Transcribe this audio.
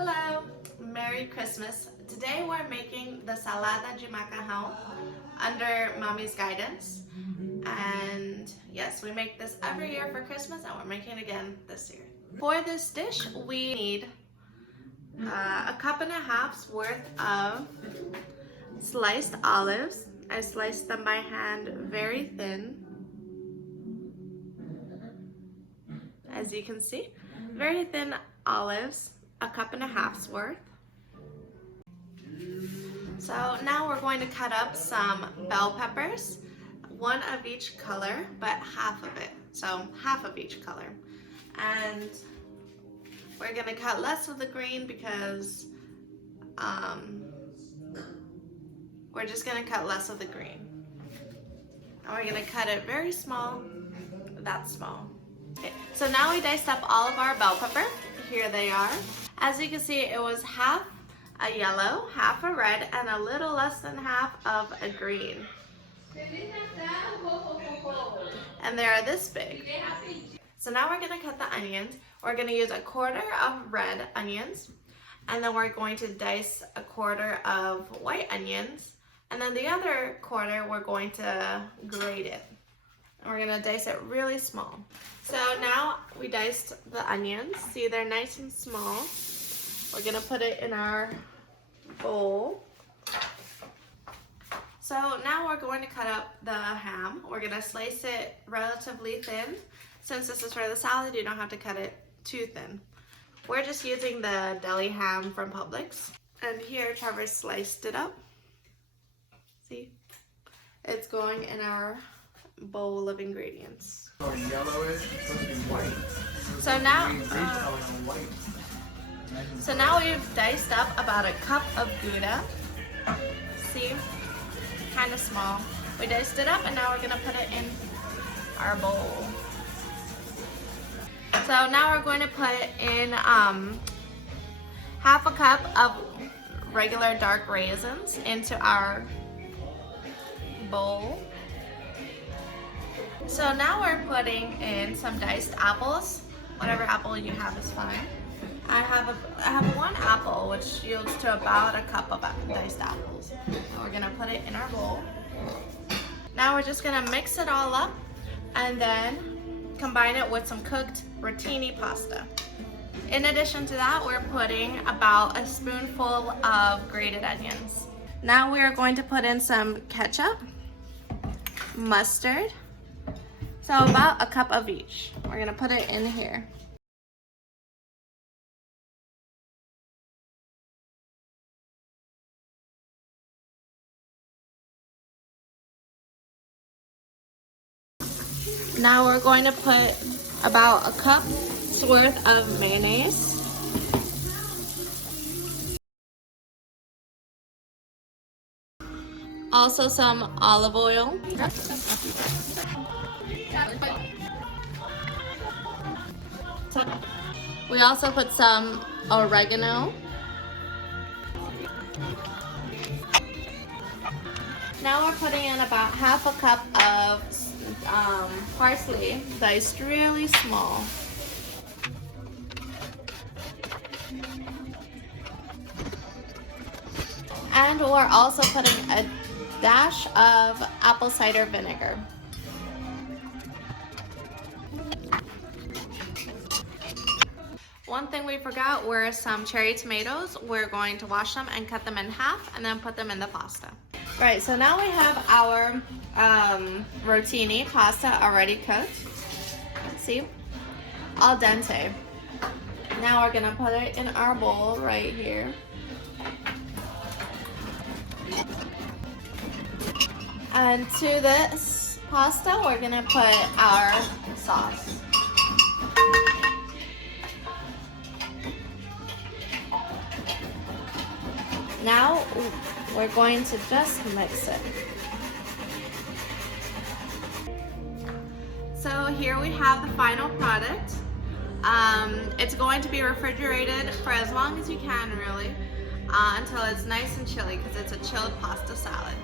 Hello, Merry Christmas. Today we're making the salada de macarrão under Mommy's guidance. And yes, we make this every year for Christmas and we're making it again this year. For this dish, we need a cup and a half's worth of sliced olives. I sliced them by hand very thin, as you can see. Very thin olives, a cup and a half's worth. So now we're going to cut up some bell peppers, one of each color, but half of it. So half of each color. And we're gonna cut less of the green because we're just gonna cut less of the green. And we're gonna cut it very small, that small. Okay, so now we diced up all of our bell pepper. Here they are. As you can see, it was half a yellow, half a red, and a little less than half of a green. And they are this big. So now we're gonna cut the onions. We're gonna use a quarter of red onions, and then we're going to dice a quarter of white onions, and then the other quarter we're going to grate it. And we're gonna dice it really small. So now we diced the onions. See, they're nice and small. We're gonna put it in our bowl. So now we're going to cut up the ham. We're gonna slice it relatively thin. Since this is for the salad, you don't have to cut it too thin. We're just using the deli ham from Publix. And here Trevor sliced it up. See? It's going in our bowl of ingredients. Or yellowish, white. So now we've diced up about a cup of Gouda. See? Kind of small. We diced it up and now we're gonna put it in our bowl. So now we're going to put in half a cup of regular dark raisins into our bowl. So now we're putting in some diced apples. Whatever apple you have is fine. I have one apple, which yields to about a cup of diced apples. And we're gonna put it in our bowl. Now we're just gonna mix it all up and then combine it with some cooked rotini pasta. In addition to that, we're putting about a spoonful of grated onions. Now we are going to put in some ketchup, mustard, so about a cup of each. We're gonna put it in here. Now we're going to put about a cup's worth of mayonnaise. Also some olive oil. We also put some oregano. Now we're putting in about half a cup of parsley, diced really small. And we're also putting a dash of apple cider vinegar. One thing we forgot were some cherry tomatoes. We're going to wash them and cut them in half and then put them in the pasta. Right, so now we have our rotini pasta already cooked. See? Al dente. Now we're gonna put it in our bowl right here. And to this pasta, we're gonna put our sauce. Now we're going to just mix it. So here we have the final product. It's going to be refrigerated for as long as you can, really, until it's nice and chilly because it's a chilled pasta salad.